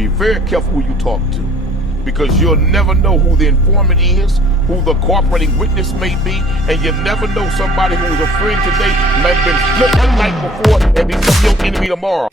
be very careful who you talk to, because you'll never know who the informant is, who the cooperating witness may be, and you never know somebody who's a friend today may have been flipped the night before and become your enemy tomorrow.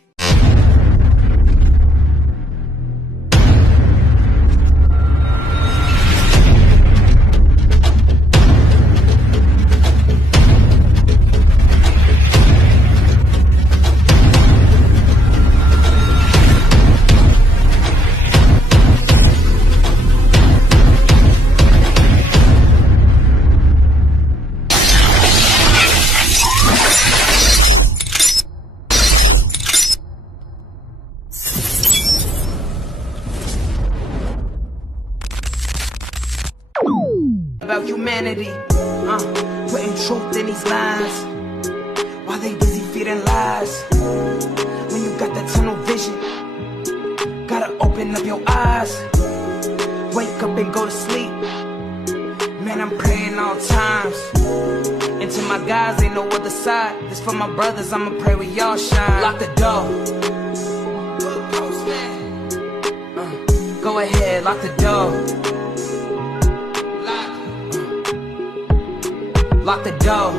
About humanity, putting truth in these lines, while they busy feeding lies. When you got that tunnel vision, gotta open up your eyes. Wake up and go to sleep. Man, I'm praying all times. And to my guys, ain't no other side. This for my brothers, I'ma pray with y'all shine. Lock the door. Go ahead, lock the door. Lock the door.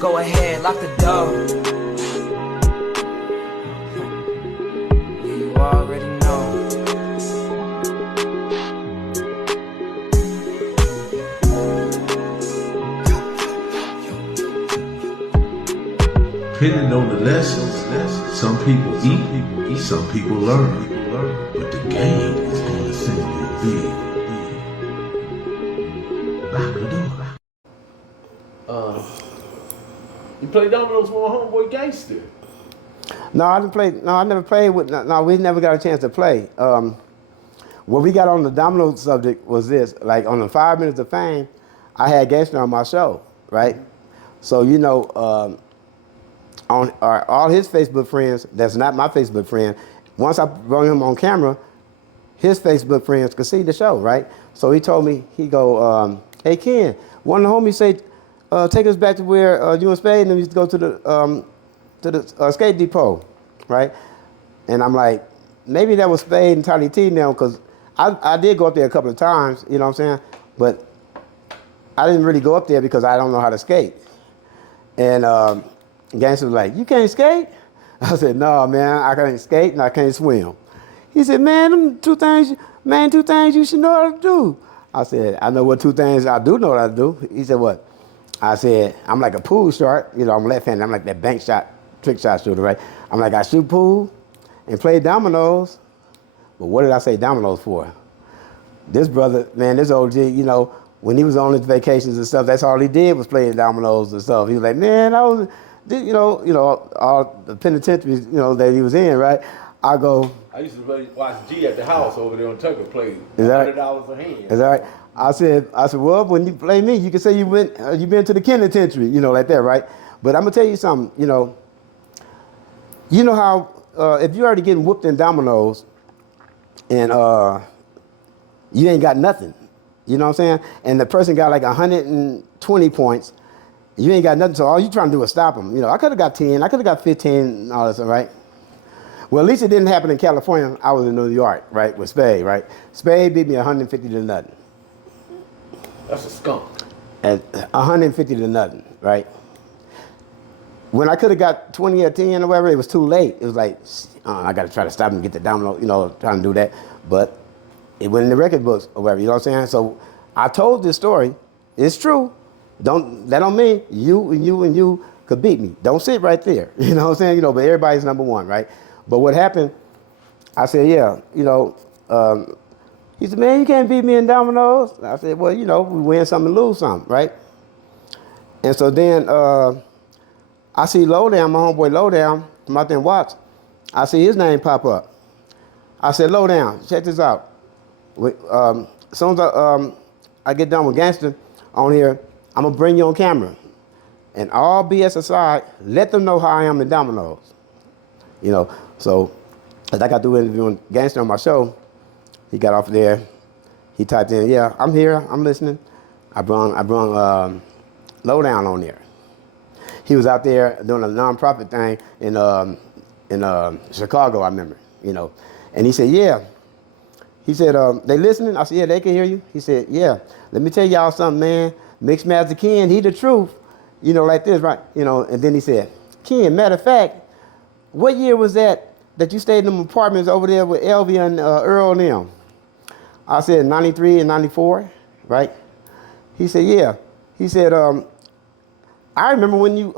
Go ahead, lock the door. Yeah, you already know. Depending on the lessons, some people eat, some people learn. But the game is going to send you a big. You play dominoes with my homeboy GANGSTA? No, I didn't play. No, I never played with. No, we never got a chance to play. What we got on the domino subject was this: like on the 5 Minutes of Fame, I had GANGSTA on my show, right? So you know, on all his Facebook friends, that's not my Facebook friend. Once I brought him on camera, his Facebook friends could see the show, right? So he told me, he go, "Hey Ken, one of the homies say, take us back to where you and Spade and them used to go to the skate depot, right?" And I'm like, maybe that was Spade and Tiny T now, because I did go up there a couple of times, you know what I'm saying? But I didn't really go up there because I don't know how to skate. And GANGSTA was like, "You can't skate?" I said, "No, man, I can't skate and I can't swim." He said, "Man, them two things you should know how to do." I said, "I know what two things I do know how to do." He said, "What?" I said, "I'm like a pool shark. You know, I'm left-handed. I'm like that bank shot, trick shot shooter, right? I'm like, I shoot pool and play dominoes." But what did I say dominoes for? This brother, man, this OG, you know, when he was on his vacations and stuff, that's all he did was playing dominoes and stuff. He was like, "Man, I was, you know, all the penitentiaries, you know, that he was in, right?" I go, I used to watch G at the house over there on Tucker play. Is that $100 a hand. Is that right? I said, well, when you play me, you can say you been to the penitentiary, you know, like that, right? But I'm gonna tell you something, you know how if you're already getting whooped in dominoes and you ain't got nothing, you know what I'm saying? And the person got like 120 points, you ain't got nothing, so all you trying to do is stop them. You know, I could have got 10, I could have got 15 and all this, right? Well, at least it didn't happen in California. I was in New York, right, with Spade, right? Spade beat me 150 to nothing. That's a skunk. At 150 to nothing, right? When I could have got 20 or 10 or whatever, it was too late. It was like, I got to try to stop him and get the domino, you know, trying to do that. But it went in the record books or whatever, you know what I'm saying? So I told this story. It's true. That don't mean you could beat me. Don't sit right there, you know what I'm saying? You know, but everybody's number one, right? But what happened, I said, yeah, you know, he said, "Man, you can't beat me in dominoes." I said, "Well, you know, we win some and lose some, right?" And so then I see Lowdown, my homeboy Lowdown from out there in Watts. I see his name pop up. I said, "Lowdown, check this out. As soon as I get done with GANGSTA on here, I'm going to bring you on camera. And all BS aside, let them know how I am in dominoes." You know, so as I got through interviewing GANGSTA on my show, he got off there. He typed in, "Yeah, I'm here, I'm listening." I brung Lowdown on there. He was out there doing a nonprofit thing in Chicago, I remember, And he said, yeah. He said, they listening? I said, yeah, they can hear you. He said, yeah. Let me tell y'all something, man. Mixed Master Ken, he the truth. Like this, right? And then he said, Ken, matter of fact, what year was that you stayed in them apartments over there with Elvia and Earl and them? I said, 93 and 94, right? He said, yeah. He said, I remember when you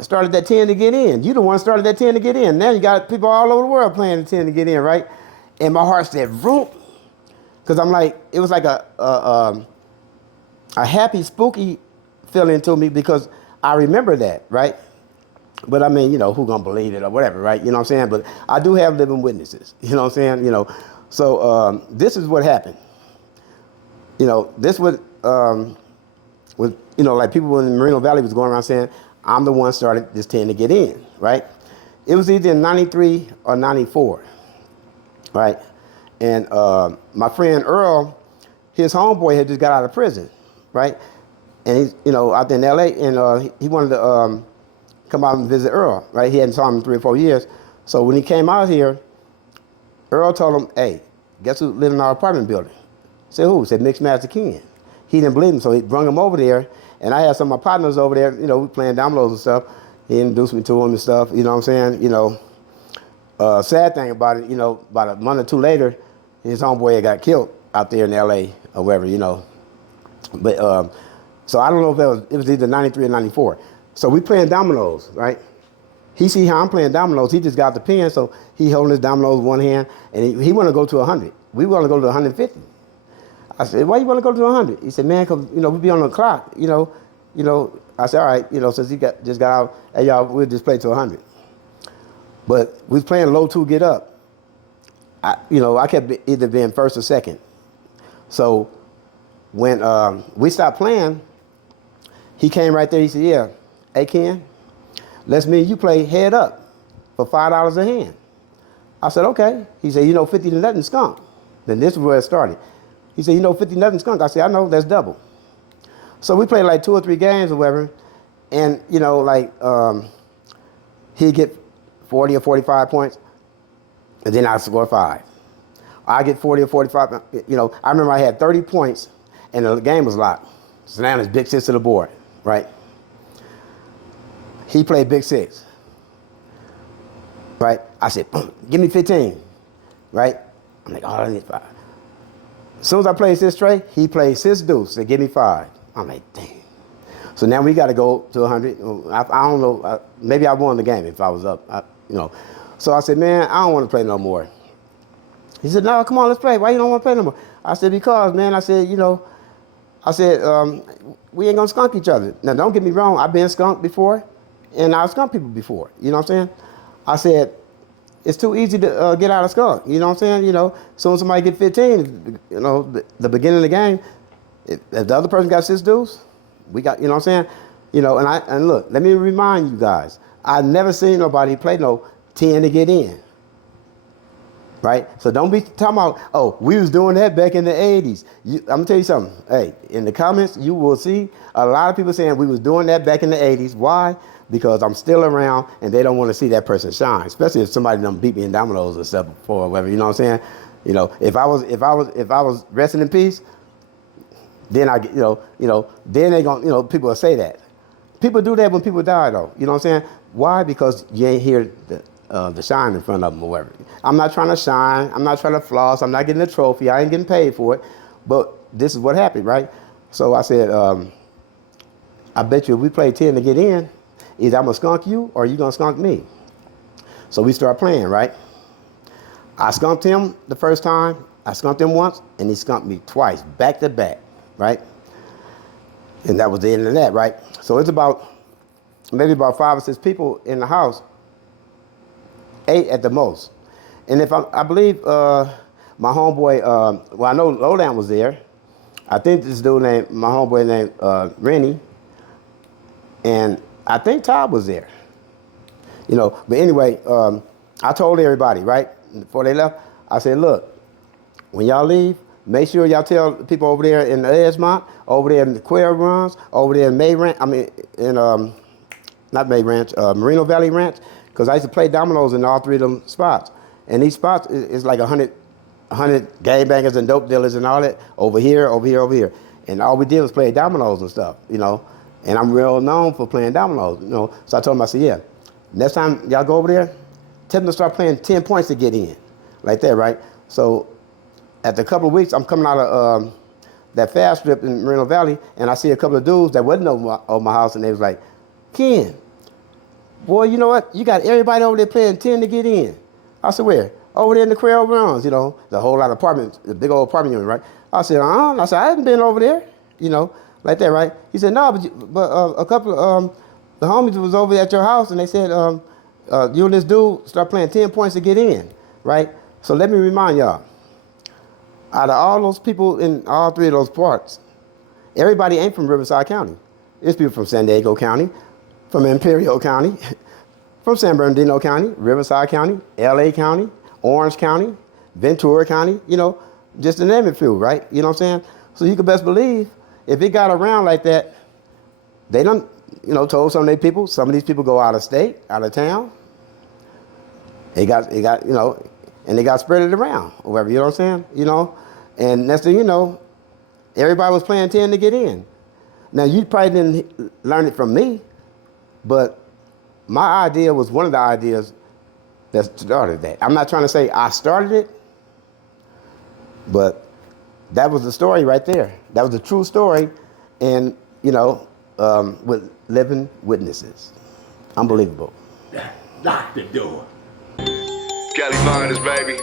started that 10 to get in. You the one started that 10 to get in. Now you got people all over the world playing the 10 to get in, right? And my heart said, vroom. Because I'm like, it was like a happy, spooky feeling to me because I remember that, right? But I mean, who gonna believe it or whatever, right? You know what I'm saying? But I do have living witnesses, you know what I'm saying? So this is what happened. This was, like people in Moreno Valley was going around saying, I'm the one started this 10 to get in, right? It was either in 93 or 94, right? And my friend Earl, his homeboy had just got out of prison, right? And he's, out in LA, and he wanted to come out and visit Earl, right? He hadn't saw him in 3 or 4 years. So when he came out here, Earl told him, hey, guess who lived in our apartment building? I said, who? He said, Mixed Master Ken. He didn't believe him, so he brought him over there, and I had some of my partners over there, we playing dominoes and stuff. He introduced me to him and stuff, you know what I'm saying? Sad thing about it, about a month or two later, his homeboy had got killed out there in LA or wherever, But, so I don't know if it was either 93 or 94. So we playing dominoes, right? He see how I'm playing dominoes. He just got the pen, so he holding his dominoes with one hand, and he want to go to 100. We want to go to 150. I said, why you want to go to 100? He said, man, because, we be on the clock, I said, all right, since he just got out, hey, y'all, we'll just play to 100. But we was playing low 2 get up. I kept either being first or second. So when we stopped playing, he came right there. He said, yeah, hey, Ken, let's me and you play head up for $5 a hand. I said, okay. He said, 50 to nothing skunk. Then this is where it started. He said, 50 nothing skunk. I said, I know, that's double. So we played like 2 or 3 games or whatever. And, he'd get 40 or 45 points, and then I'd score 5. I get 40 or 45, I remember I had 30 points, and the game was locked. So now it's big 6 to the board, right? He played big 6, right? I said, give me 15, right? I'm like, oh, I need 5. As soon as I played 6 straight, he played 6 deuce and give me 5. I'm like, dang. So now we got to go to 100. I don't know. Maybe I won the game if I was up, So I said, man, I don't want to play no more. He said, no, come on, let's play. Why you don't want to play no more? I said, because, man, I said, we ain't going to skunk each other. Now, don't get me wrong. I've been skunked before, and I've skunked people before. You know what I'm saying? I said, it's too easy to get out of skunk. You know what I'm saying? Soon as somebody get 15, the beginning of the game, if the other person got 6 deuce, we got, you know what I'm saying? And look, let me remind you guys, I've never seen nobody play no 10 to get in. Right? So don't be talking about, oh, we was doing that back in the 80s. I'm going to tell you something. Hey, in the comments, you will see a lot of people saying we was doing that back in the 80s. Why? Because I'm still around and they don't want to see that person shine, especially if somebody done beat me in dominoes or stuff before or whatever, you know what I'm saying? If I was resting in peace, then then they gonna, people will say that. People do that when people die though, you know what I'm saying? Why? Because you ain't hear the shine in front of them or whatever. I'm not trying to shine. I'm not trying to floss. I'm not getting a trophy. I ain't getting paid for it. But this is what happened, right? So I said, I bet you if we play 10 to get in, either I'm going to skunk you or you going to skunk me. So we start playing, right? I skunked him the first time. I skunked him once, and he skunked me twice, back to back, right? And that was the end of that, right? So it's maybe about 5 or 6 people in the house, 8 at the most. And if I believe my homeboy, I know Lowdown was there. I think this dude my homeboy named Rennie, and I think Todd was there. But anyway, I told everybody, right, before they left, I said, look, when y'all leave, make sure y'all tell the people over there in the Edgemont, over there in the Quail Runs, over there in May Ranch, not May Ranch, Moreno Valley Ranch, because I used to play dominoes in all 3 of them spots. And these spots is like 100 gangbangers and dope dealers and all that over here, over here, over here. And all we did was play dominoes and stuff, you know. And I'm real known for playing dominoes, you know. So I told him, I said, yeah, next time y'all go over there, tell them to start playing 10 points to get in, like that, right? So after a couple of weeks, I'm coming out of that fast strip in Moreno Valley, and I see a couple of dudes that wasn't over my house, and they was like, Ken, boy, you know what? You got everybody over there playing 10 to get in. I said, where? Over there in the Quail Grounds, you know, the whole lot of apartments, the big old apartment unit, right? I said, I said, I haven't been over there, you know, like that, right? He said, no, but a couple of the homies was over at your house, and they said, you and this dude start playing 10 points to get in, right? So let me remind y'all, out of all those people in all 3 of those parts, everybody ain't from Riverside County. There's people from San Diego County, from Imperial County, from San Bernardino County, Riverside County, LA County, Orange County, Ventura County, you know, just to name a few, right? You know what I'm saying? So you can best believe if it got around like that, they done, you know, told some of these people go out of state, out of town. It got, you know, and they got spread it around, or whatever, you know what I'm saying? You know, and next thing you know, everybody was playing 10 to get in. Now, you probably didn't learn it from me, but my idea was one of the ideas that started that. I'm not trying to say I started it, but that was the story right there. That was a true story, and, you know, with living witnesses. Unbelievable. Lock the door. Cali finest, baby.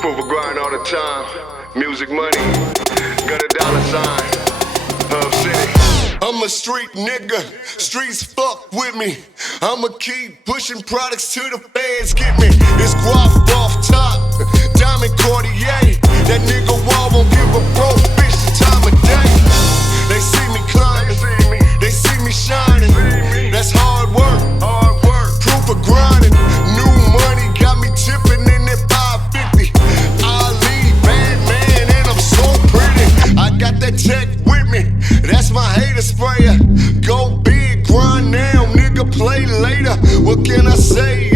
Proof of grind all the time. Music money. Got a dollar sign. Hub City. I'm a street nigga. Streets fuck with me. I'ma keep pushing products till the feds get me. It's guap off top. Diamond Cartier. That nigga Wall won't give a pro bitch the time of day. They see me climbing. They see me shining. That's hard work. Proof of grinding. New money got me tipping in that 550. Ali, bad man, and I'm so pretty. I got that tech with me. That's my hater sprayer. Go big, grind now, nigga, play later. What can I say?